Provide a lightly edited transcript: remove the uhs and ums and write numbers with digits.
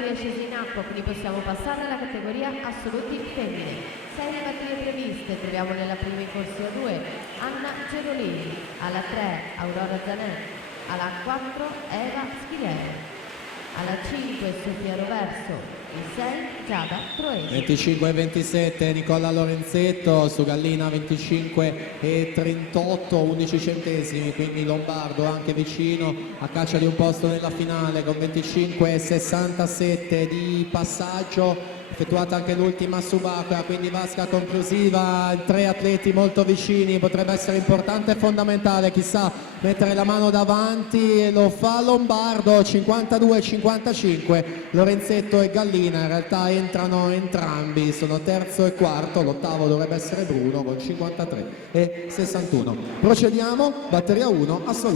batterie scese in acqua, quindi possiamo passare alla categoria assoluti femmine. 6 le batterie previste, troviamo nella prima in corsia 2 Anna Gerolini, alla 3 Aurora Zanetti, alla 4 Eva Schilera, alla 5 Sofia Roverso, il 6 Giada Troesi. 25 e 27 Nicola Lorenzetto, su Gallina 25 e 38, 11 centesimi, quindi Lombardo anche vicino a caccia di un posto nella finale con 25 e 67 di passaggio. Effettuata anche l'ultima subacquea, quindi vasca conclusiva, 3 atleti molto vicini, potrebbe essere importante e fondamentale, chissà, mettere la mano davanti, e lo fa Lombardo, 52-55, Lorenzetto e Gallina in realtà entrano entrambi, sono terzo e quarto, l'ottavo dovrebbe essere Bruno con 53 e 61. Procediamo, batteria 1, assoluto.